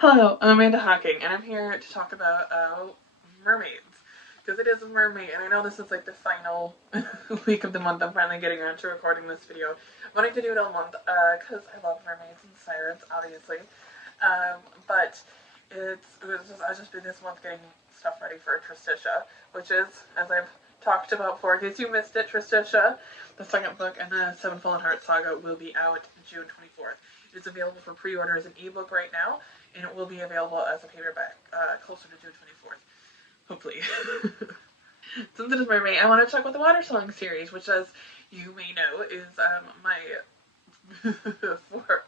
Hello, I'm Amanda Hocking, and I'm here to talk about mermaids. Because it is a mermaid, and I know this is like the final week of the month. I'm finally getting around to recording this video. I'm wanting to do it all month because I love mermaids and sirens, obviously. But I've just been this month getting stuff ready for Tristitia, which is, as I've talked about before, in case you missed it, Tristitia, the second book in the Seven Fallen Hearts saga, will be out June 24th. It is available for pre-order as an ebook right now, and it will be available as a paperback closer to June 24th, hopefully. Since it is MerMay, I want to talk about the Watersong series, which, as you may know, is my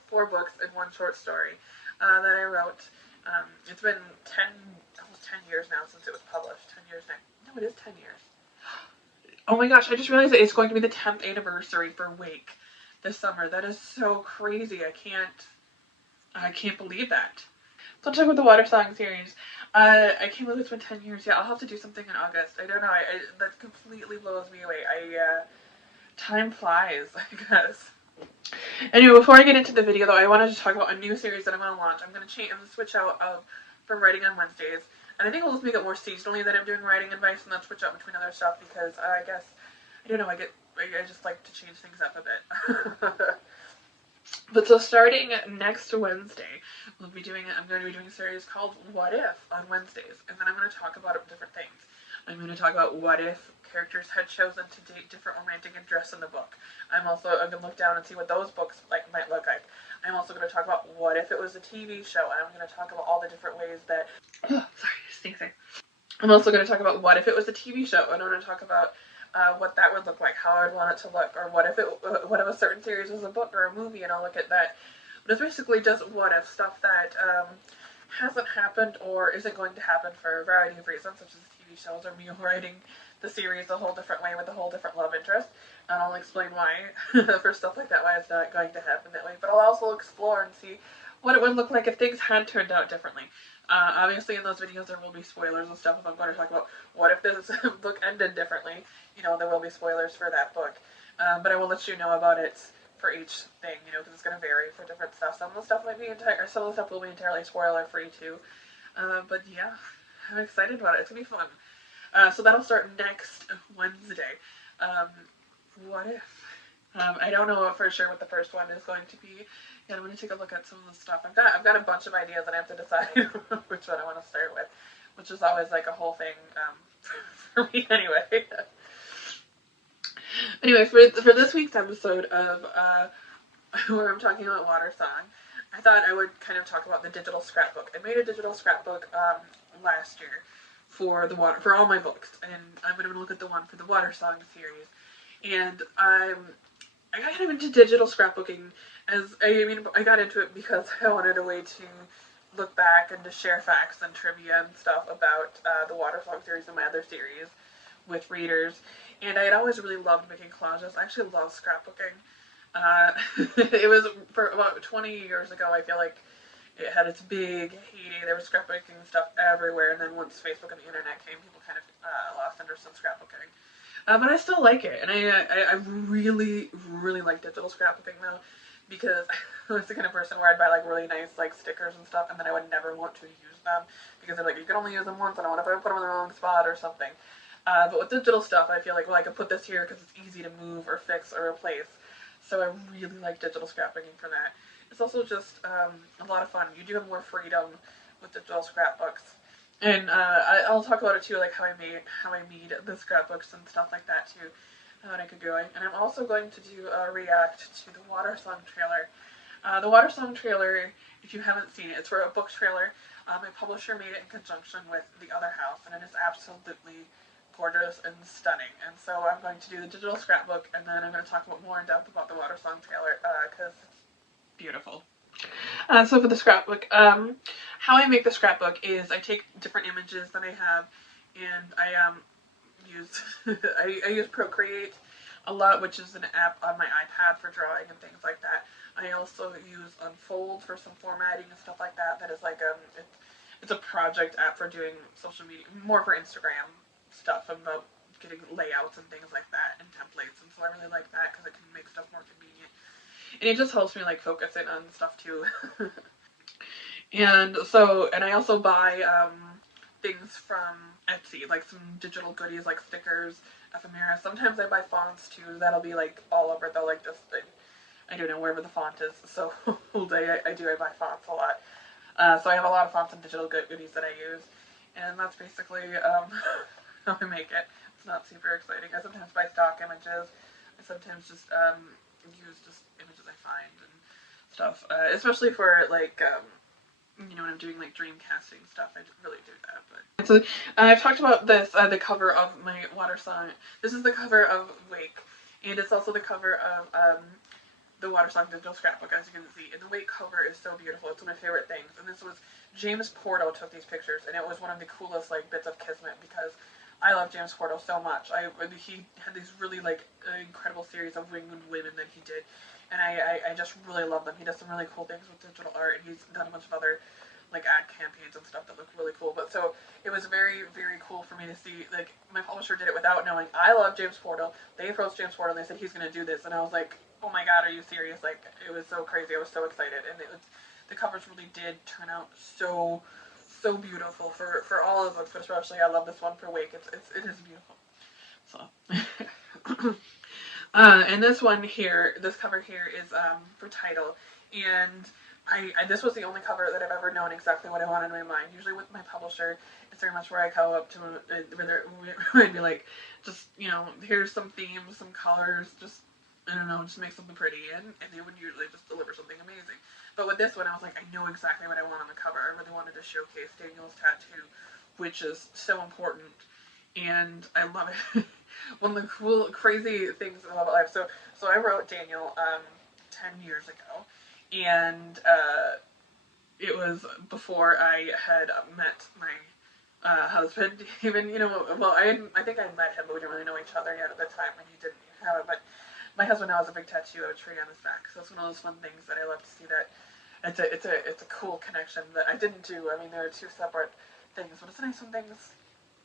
four books and one short story that I wrote. It's been almost 10 years now since it was published. 10 years now. No, it is 10 years. Oh my gosh, I just realized that it's going to be the 10th anniversary for Wake this summer. That is so crazy. I can't believe that. So I'll talk about the Watersong series. I can't believe it's been 10 years. Yeah, I'll have to do something in August. I don't know. That completely blows me away. Time flies, I guess. Anyway, before I get into the video, though, I wanted to talk about a new series that I'm going to launch. I'm going to switch out from writing on Wednesdays. And I think I'll just make it more seasonally that I'm doing writing advice and then switch out between other stuff because I guess, I don't know, I just like to change things up a bit. But so starting next Wednesday, I'm going to be doing a series called What If on Wednesdays. And then I'm going to talk about different things. I'm going to talk about what if characters had chosen to date different romantic interests in the book. I'm going to look down and see what those books might look like. I'm also going to talk about what if it was a TV show, and I'm going to talk about all the different ways that... Oh, sorry, sneezing. I'm also going to talk about what if it was a TV show, and I'm going to talk about what that would look like, how I would want it to look, or what if a certain series was a book or a movie, and I'll look at that. But it's basically just what if stuff that hasn't happened or isn't going to happen for a variety of reasons, such as TV shows or me writing the series a whole different way with a whole different love interest. And I'll explain why, for stuff like that, why it's not going to happen that way. But I'll also explore and see what it would look like if things had turned out differently. Obviously in those videos there will be spoilers and stuff if I'm going to talk about what if this book ended differently. You know, there will be spoilers for that book. But I will let you know about it for each thing, you know, because it's going to vary for different stuff. Some of the stuff some of the stuff will be entirely spoiler free too. But yeah, I'm excited about it. It's going to be fun. So that'll start next Wednesday. What if? I don't know for sure what the first one is going to be. Yeah, I'm going to take a look at some of the stuff. I've got a bunch of ideas and I have to decide which one I want to start with, which is always like a whole thing for me anyway. Anyway, for this week's episode of where I'm talking about Watersong, I thought I would kind of talk about the digital scrapbook. I made a digital scrapbook last year for all my books, and I'm going to look at the one for the Watersong series. And I got kind of into digital scrapbooking I got into it because I wanted a way to look back and to share facts and trivia and stuff about the Watersong series and my other series with readers. And I had always really loved making collages. I actually love scrapbooking. It was for about 20 years ago, I feel like it had its big heyday. There was scrapbooking stuff everywhere, and then once Facebook and the internet came, people kind of lost interest in scrapbooking. But I still like it, and I really, really like digital scrapbooking though, because I was the kind of person where I'd buy like really nice like stickers and stuff, and then I would never want to use them because they're like, you can only use them once, and I want to put them in the wrong spot or something. But with digital stuff, I feel like, well, I can put this here because it's easy to move or fix or replace. So I really like digital scrapbooking for that. It's also just a lot of fun. You do have more freedom with digital scrapbooks. And I'll talk about it too, like how I made the scrapbooks and stuff like that too, how I could go. And I'm also going to do a react to the Watersong trailer. The Watersong trailer, if you haven't seen it, it's for a book trailer. My publisher made it in conjunction with The Other House, and it is absolutely gorgeous and stunning. And so I'm going to do the digital scrapbook, and then I'm going to talk about more in depth about the Watersong trailer because it's beautiful. So for the scrapbook, how I make the scrapbook is I take different images that I have, and I use I use Procreate a lot, which is an app on my iPad for drawing and things like that. I also use Unfold for some formatting and stuff like that. That is like it's a project app for doing social media, more for Instagram stuff, about getting layouts and things like that and templates. And so I really like that because it can make stuff more convenient. And it just helps me like focus in on stuff too. And so, and I also buy things from Etsy, like some digital goodies like stickers, ephemera. Sometimes I buy fonts too. That'll be like all over though, like this thing. I don't know wherever the font is. So all day I buy fonts a lot. So I have a lot of fonts and digital goodies that I use, and that's basically how I make it. It's not super exciting. I sometimes buy stock images. I sometimes just use just images I find and stuff, especially for like you know, when I'm doing like dream casting stuff, I really do that. But so I've talked about this, the cover of my Watersong. This is the cover of Wake, and it's also the cover of the Watersong digital scrapbook, as you can see. And the Wake cover is so beautiful. It's one of my favorite things. And this was James Porto took these pictures, and it was one of the coolest like bits of kismet because I love James Porto so much. He had these really like incredible series of winged women that he did, and I just really love them. He does some really cool things with digital art, and he's done a bunch of other like ad campaigns and stuff that look really cool. But so it was very, very cool for me to see, like, my publisher did it without knowing. I love James Porto. They approached James Porto and they said he's going to do this, and I was like, oh my god, are you serious? Like, it was so crazy. I was so excited, and the covers really did turn out so beautiful for all of the books, but especially I love this one for Wake. It is beautiful. So and this one here, this cover here is for Title, and I this was the only cover that I've ever known exactly what I wanted in my mind. Usually with my publisher, it's very much where I go up to where I'd be like, just, you know, here's some themes, some colors, just, I don't know, just make something pretty, and they would usually just deliver something amazing. But with this one, I was like, I know exactly what I want on the cover. I really wanted to showcase Daniel's tattoo, which is so important, and I love it. One of the cool, crazy things about life. So I wrote Daniel 10 years ago, and it was before I had met my husband. Even, you know, well, I think I met him, but we didn't really know each other yet at the time, and he didn't have it. But my husband now has a big tattoo of a tree on his back, so it's one of those fun things that I love to see. That it's a cool connection that I didn't do. I mean, there are two separate things, but it's nice when things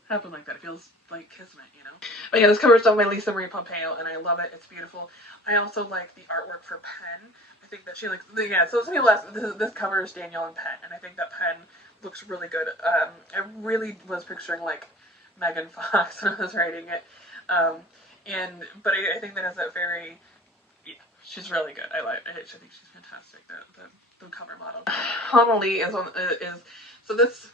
happen like that. It feels like kismet, you know? But yeah, this cover is done by Lisa Marie Pompeo, and I love it. It's beautiful. I also like the artwork for Pen. I think that she likes, yeah, so it's less, this cover is Daniel and Pen, and I think that Pen looks really good. I really was picturing, like, Megan Fox when I was writing it. But I think that is a very, yeah, she's really good. I think she's fantastic, the cover model. Honolulu so this,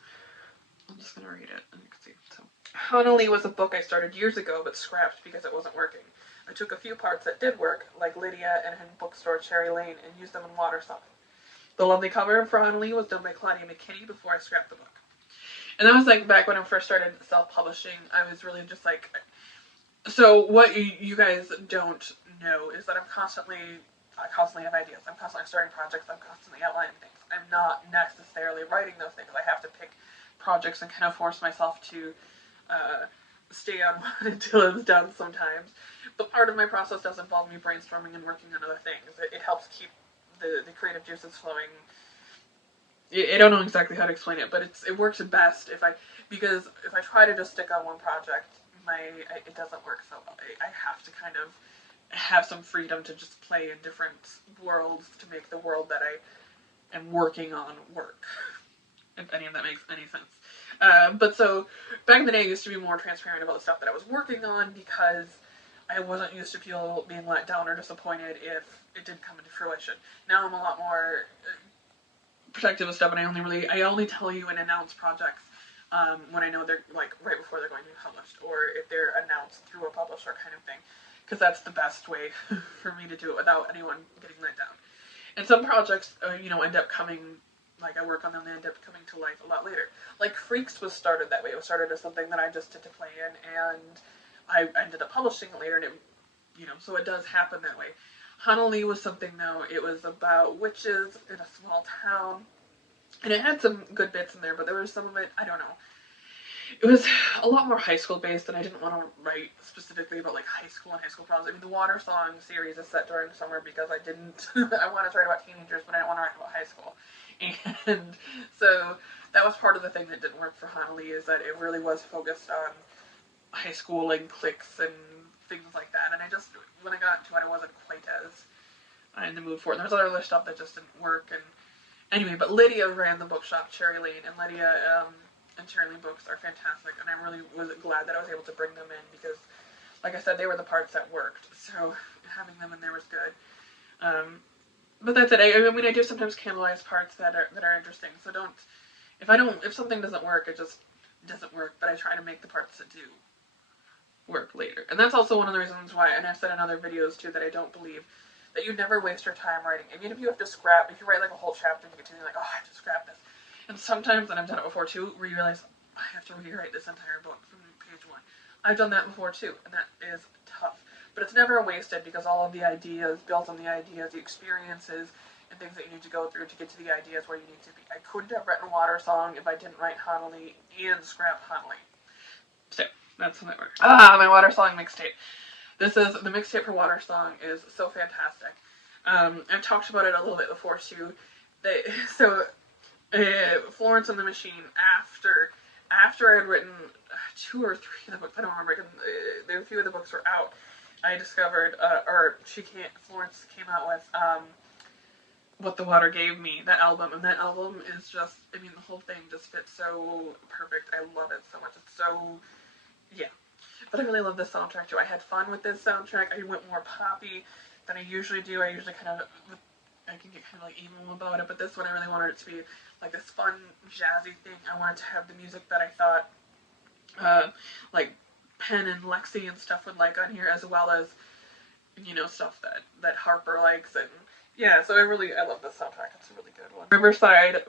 I'm just going to read it, and you can see. So, Honolulu was a book I started years ago, but scrapped because it wasn't working. I took a few parts that did work, like Lydia and her bookstore Cherry Lane, and used them in Watersong. The lovely cover for Honolulu was done by Claudia McKinney before I scrapped the book. And that was like back when I first started self-publishing. I was really just like, so what you guys don't know is that I constantly have ideas. I'm constantly starting projects. I'm constantly outlining things. I'm not necessarily writing those things. I have to pick projects and kind of force myself to stay on one until it's done sometimes. But part of my process does involve me brainstorming and working on other things. It helps keep the creative juices flowing. I don't know exactly how to explain it, but it works best because if I try to just stick on one project, it doesn't work so well. I have to kind of have some freedom to just play in different worlds to make the world that I am working on work. If any of that makes any sense. But so, back in the day, I used to be more transparent about the stuff that I was working on because I wasn't used to people being let down or disappointed if it didn't come into fruition. Now I'm a lot more protective of stuff, and I only tell you and announce projects when I know they're like right before they're going to be published, or if they're announced through a publisher kind of thing, because that's the best way for me to do it without anyone getting let down. And some projects, end up coming, like I work on them, they end up coming to life a lot later. Like Freaks was started that way. It was started as something that I just did to play in, and I ended up publishing it later, and so it does happen that way. Honolulu was something, though, it was about witches in a small town, and it had some good bits in there, but there was some of it, I don't know. It was a lot more high school based, and I didn't want to write specifically about like high school and high school problems. I mean, the Watersong series is set during summer because I wanted to write about teenagers, but I didn't want to write about high school. And so that was part of the thing that didn't work for Honolulu, is that it really was focused on high school and cliques and things like that. And when I got into it, I wasn't quite as in the mood for it. There was other stuff that just didn't work, and Anyway, but Lydia ran the bookshop, Cherry Lane, and Lydia and Cherry Lane books are fantastic, and I really was glad that I was able to bring them in because, like I said, they were the parts that worked, so having them in there was good. But that's it. I mean, I do sometimes cannibalize parts that are interesting, so if something doesn't work, it just doesn't work, but I try to make the parts that do work later. And that's also one of the reasons why, and I've said in other videos too, that I don't believe that you never waste your time writing. Even if you have to scrap, if you write like a whole chapter and you get to like, oh, I have to scrap this. And sometimes, and I've done it before too, where you realize, I have to rewrite this entire book from page 1. I've done that before too, and that is tough. But it's never wasted because all of the ideas, built on the ideas, the experiences, and things that you need to go through to get to the ideas where you need to be. I couldn't have written Watersong if I didn't write Honolulu and scrap Honolulu. So, that's how that works. My Watersong mixtape. This is, the mixtape for Watersong is so fantastic. I've talked about it a little bit before too. Florence and the Machine, after I had written 2 or 3 of the books, I don't remember, a few of the books were out, I discovered, Florence came out with, What the Water Gave Me, that album, and that album is just, I mean, the whole thing just fits so perfect. I love it so much. It's so, yeah. But I really love this soundtrack too. I had fun with this soundtrack. I went more poppy than I usually do. I usually kind of, I can get kind of like emo about it, but this one I really wanted it to be like this fun, jazzy thing. I wanted to have the music that I thought, like Penn and Lexi and stuff would like on here, as well as, you know, stuff that Harper likes, and yeah, so I love this soundtrack. It's a really good one. Riverside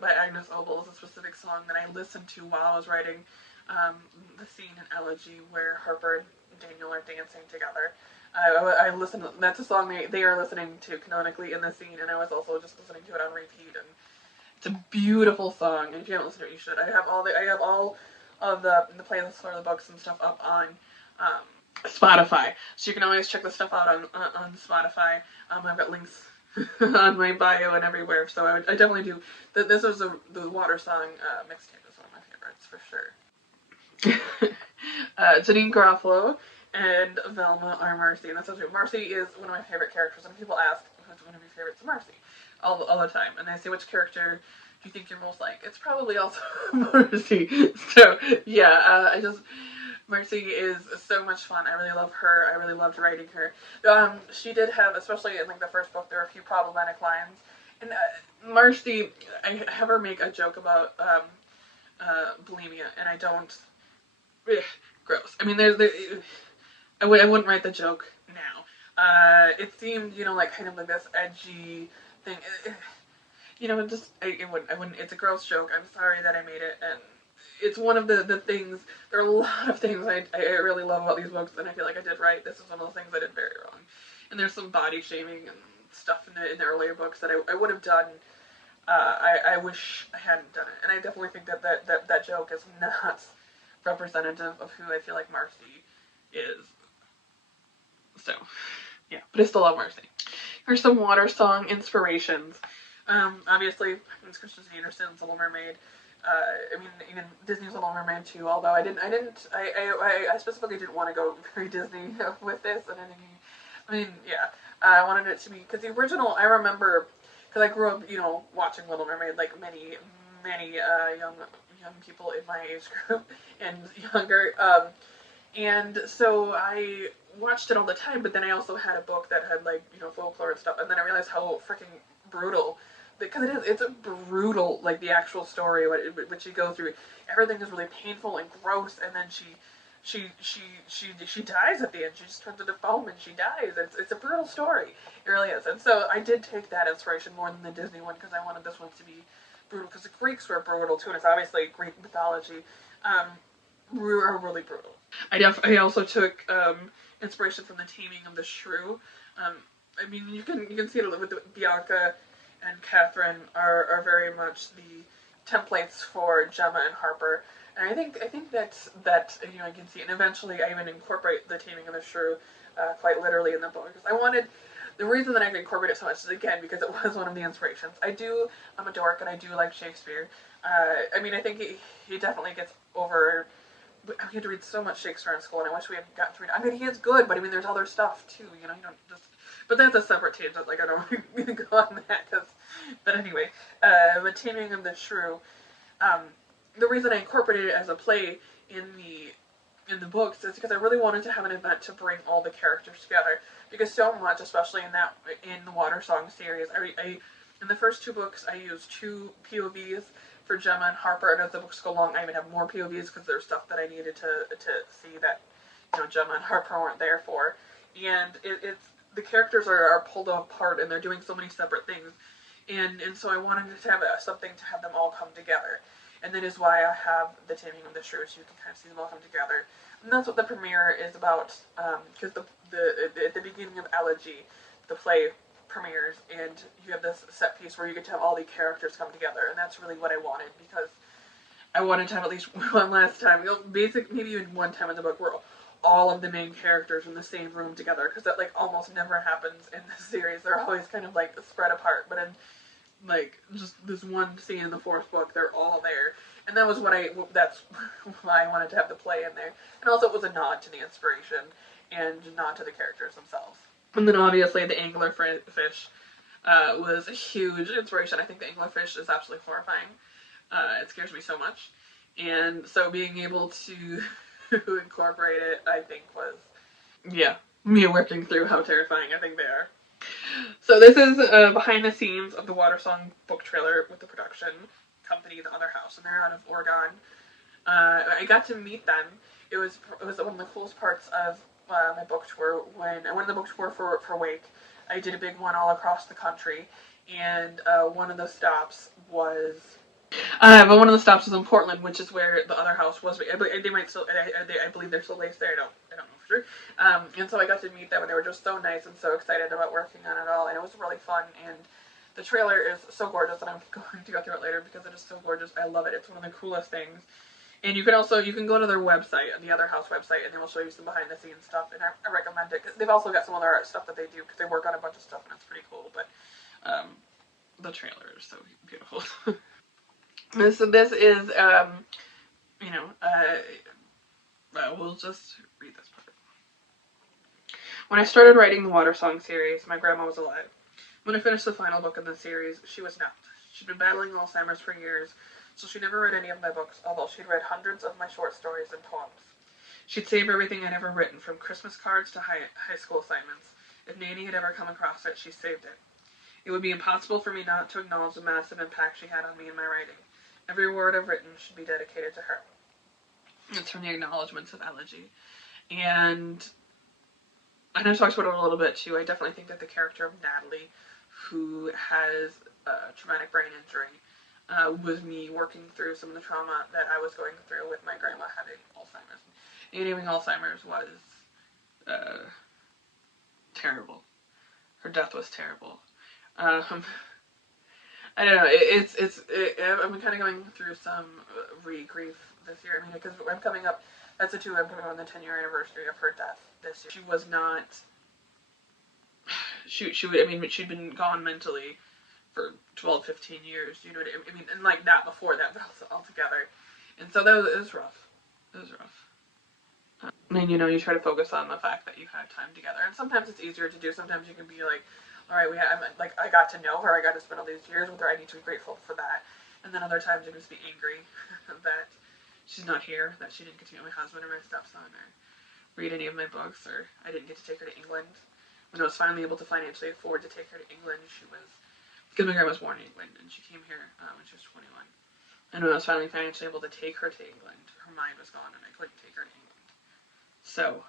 by Agnes Obel is a specific song that I listened to while I was writing the scene in Elegy where Harper and Daniel are dancing together. I listened, that's a song they are listening to canonically in the scene, and I was also just listening to it on repeat, and it's a beautiful song, and if you haven't listened to it, you should. I have all of the playlists for the books and stuff up on Spotify, so you can always check the stuff out on Spotify. I've got links on my bio and everywhere, so I definitely do. This is the Watersong mixtape is one of my favorites for sure. Janine Garofalo and Velma are Marcy, and that's so true. Marcy is one of my favorite characters, and people ask who's one of your favorites. Marcy, all the time, and I say, which character do you think you're most like? It's probably also Marcy. So yeah, Marcy is so much fun. I really love her. I really loved writing her. She did have, especially in like the first book, there were a few problematic lines. And Marcy, I have her make a joke about bulimia, and I don't. Gross. I mean, I wouldn't write the joke now. It seemed, you know, like kind of like this edgy thing. You know, I wouldn't. It's a gross joke. I'm sorry that I made it, and it's one of the things, there are a lot of things I really love about these books, and I feel like I did right. This is one of the things I did very wrong. And there's some body shaming and stuff in the earlier books that I would have done. I wish I hadn't done it. And I definitely think that joke is not representative of who I feel like Marcy is. So, yeah. But I still love Marcy. Here's some Watersong inspirations. Obviously, it's Christian Andersen's Little Mermaid. I mean, even Disney's Little Mermaid too. Although I specifically didn't want to go very Disney with this, and I mean, yeah, I wanted it to be, because the original, I remember, because I grew up, you know, watching Little Mermaid like many young people in my age group and younger, and so I watched it all the time. But then I also had a book that had like, you know, folklore and stuff, and then I realized how freaking brutal. Because it's a brutal, like, the actual story, what she goes through. Everything is really painful and gross, and then she dies at the end. She just turns into foam and she dies. It's a brutal story. It really is. And so I did take that inspiration more than the Disney one, because I wanted this one to be brutal, because the Greeks were brutal too, and it's obviously Greek mythology. Were really brutal. I also took inspiration from the Taming of the Shrew. I mean, you can see it with Bianca and Catherine are very much the templates for Gemma and Harper, and I think that you know, I can see it. And eventually I even incorporate the Taming of the Shrew quite literally in the book, because I wanted, the reason that I could incorporate it so much is, again, because it was one of the inspirations. I'm a dork, and I do like Shakespeare. I mean, I think he definitely gets we had to read so much Shakespeare in school, and I wish we had gotten to read. I mean, he is good, but I mean, there's other stuff too. You know, you don't just. But that's a separate tangent. Like I don't want to go on that. But anyway, The Taming of the Shrew. Um, the reason I incorporated it as a play in the books is because I really wanted to have an event to bring all the characters together. Because so much, especially in the Watersong series, I in the first 2 books I used 2 POVs for Gemma and Harper, and as the books go along, I even have more POVs because there's stuff that I needed to see that Gemma and Harper weren't there for, and it's the characters are pulled apart and they're doing so many separate things, and so I wanted to have something to have them all come together, and that is why I have The Taming of the Shrew, so you can kind of see them all come together, and that's what the premiere is about, because at the beginning of Elegy, the play premieres, and you have this set piece where you get to have all the characters come together, and that's really what I wanted, because I wanted to have at least one last time, maybe even one time in the book where all of the main characters in the same room together, because that like almost never happens in this series. They're always kind of like spread apart, but in like just this one scene in the 4th book, they're all there, and that's why I wanted to have the play in there, and also it was a nod to the inspiration and a nod to the characters themselves. And then obviously the anglerfish was a huge inspiration. I think the anglerfish is absolutely horrifying. It scares me so much. And so being able to incorporate it, I think was, me working through how terrifying I think they are. So this is behind the scenes of the Watersong book trailer with the production company, The Other House, and they're out of Oregon. I got to meet them. It was one of the coolest parts of my book tour. When I went on the book tour for Wake, I did a big one all across the country, and one of the stops was in Portland, which is where The Other House was. They might still, I believe they're still based there. I don't know for sure. And so I got to meet them, and they were just so nice and so excited about working on it all, and it was really fun. And the trailer is so gorgeous, and I'm going to go through it later because it is so gorgeous. I love it. It's one of the coolest things. And you can go to their website, the Other House website, and they will show you some behind the scenes stuff, and I recommend it, because they've also got some other stuff that they do, because they work on a bunch of stuff, and it's pretty cool, but the trailer is so beautiful. This is, we'll just read this part. When I started writing the Watersong series, my grandma was alive. When I finished the final book in the series, she was not. She'd been battling Alzheimer's for years, so she never read any of my books, although she'd read hundreds of my short stories and poems. She'd saved everything I'd ever written, from Christmas cards to high school assignments. If Nanny had ever come across it, she saved it. It would be impossible for me not to acknowledge the massive impact she had on me in my writing. Every word I've written should be dedicated to her. It's from the Acknowledgements of Elegy. And I know I talked about it a little bit too. I definitely think that the character of Natalie, who has traumatic brain injury, was me working through some of the trauma that I was going through with my grandma having Alzheimer's. And having Alzheimer's was terrible. Her death was terrible. I don't know. I'm kind of going through some re-grief this year. I mean, because I'm coming up. That's I'm coming on the 10-year anniversary of her death this year. She was not. She'd been gone mentally for 12, 15 years. You know what I mean? And like not before that, but also altogether. And so it was rough. It was rough. And you try to focus on the fact that you had time together. And sometimes it's easier to do. Sometimes you can be like, all right, I got to know her. I got to spend all these years with her. I need to be grateful for that. And then other times you can just be angry that she's not here, that she didn't get to meet my husband or my stepson or read any of my books, or I didn't get to take her to England. When I was finally able to financially afford to take her to England, because my grandma was born in England, and she came here when she was 21. And when I was finally financially able to take her to England, her mind was gone, and I couldn't take her to England. So,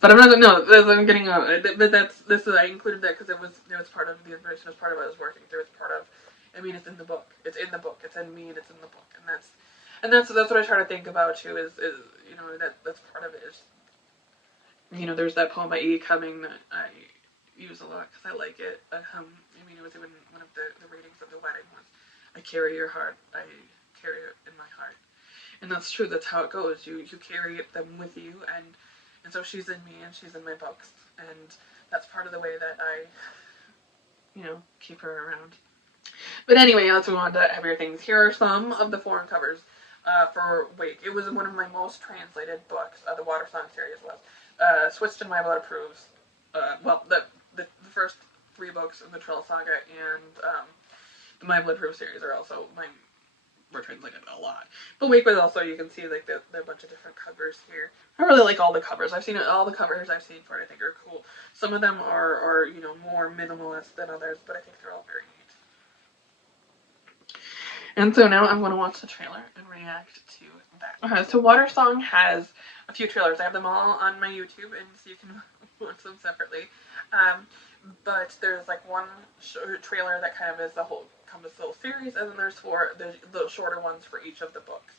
but I'm not. No, I'm getting. But I included that because it was part of the information. It was part of what I was working through. It's part of. I mean, it's in the book. It's in the book. It's in me, and it's in the book. And that's what I try to think about too. Is that's part of it. Is there's that poem by E. Cumming that I use a lot because I like it. It was even one of the readings of the wedding was, "I carry your heart. I carry it in my heart." And that's true. That's how it goes. You carry them with you, and so she's in me, and she's in my books, and that's part of the way that I, keep her around. But anyway, let's move on to heavier things. Here are some of the foreign covers for Wake. It was one of my most translated books. The Watersong series was. Switched and My Blood Approves. Well, the first 3 books of the Trill Saga and the My Blood Approves series are also were translated a lot. But Wake was also, you can see like the bunch of different covers here. I really like all the covers. I've seen all the covers I've seen for it. I think are cool. Some of them are you know, more minimalist than others, but I think they're all very neat. And so now I'm going to watch the trailer and react to that. Okay, so Watersong has a few trailers. I have them all on my YouTube, and so you can watch them separately. But there's like one trailer that kind of is the whole whole series, and then there's the shorter ones for each of the books.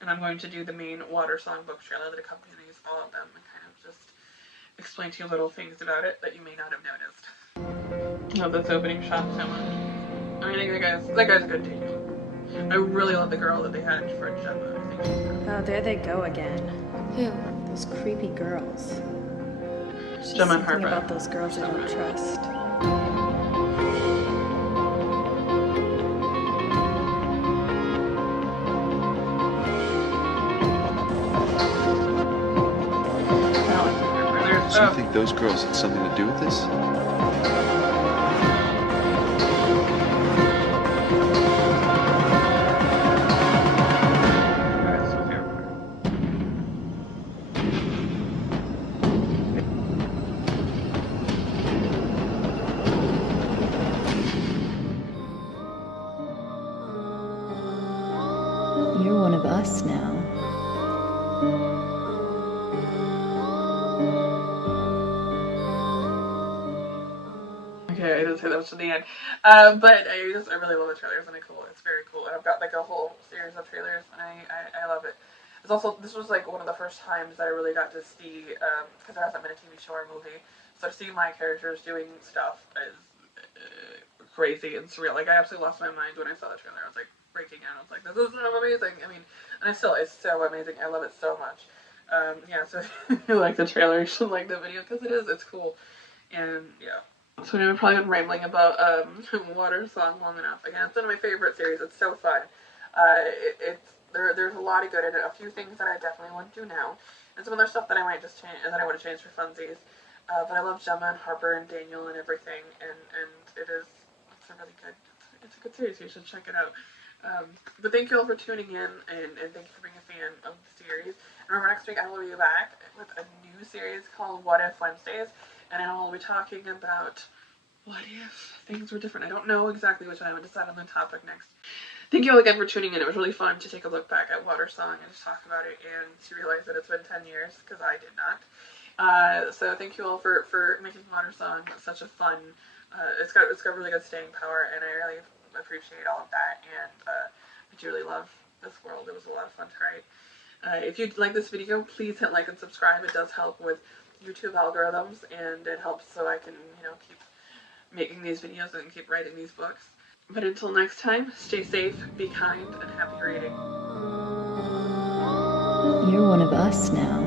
And I'm going to do the main Watersong book trailer that accompanies all of them, and kind of just explain to you little things about it that you may not have noticed. I love this opening shot so much. I mean, that guy's a good Daniel. I really love the girl that they had for Gemma. I think oh, there they go again. Who? Those creepy girls. Gemma and Something Harper. about those girls I don't trust. So you think those girls had something to do with this? You're one of us now. Okay, I didn't say that was to the end. But I really love the trailers, and it's very cool. And I've got like a whole series of trailers, and I love it. It's also, this was like one of the first times that I really got to see, because there hasn't been a TV show or movie, so to see my characters doing stuff is crazy and surreal. Like, I absolutely lost my mind when I saw the trailer. I was like breaking down. I was like, this is so amazing. I mean, and it's so amazing. I love it so much. Yeah, so if you like the trailer, you should like the video, because it's cool. And yeah. So now I've probably been rambling about Watersong long enough. Again, it's one of my favorite series. It's so fun. There's a lot of good in it. A few things that I definitely wouldn't do now, and some other stuff that I might just change, and that I would have changed for funsies. But I love Gemma and Harper and Daniel and everything, and it's a really good, it's a good series. You should check it out. But thank you all for tuning in, and thank you for being a fan of the series. And remember, next week I will be back with a new series called What If Wednesdays, and I will be talking about what if things were different. I don't know exactly which one I would decide on the topic next. Thank you all again for tuning in. It was really fun to take a look back at Watersong and to talk about it, and to realize that it's been 10 years, because I did not. So thank you all for making Watersong such a fun, it's got really good staying power, and I really appreciate all of that, and I do really love this world. It was a lot of fun to write. If you like this video, please hit like and subscribe. It does help with YouTube algorithms, and it helps so I can, you know, keep making these videos and keep writing these books. But until next time, stay safe, be kind, and happy reading. You're one of us now.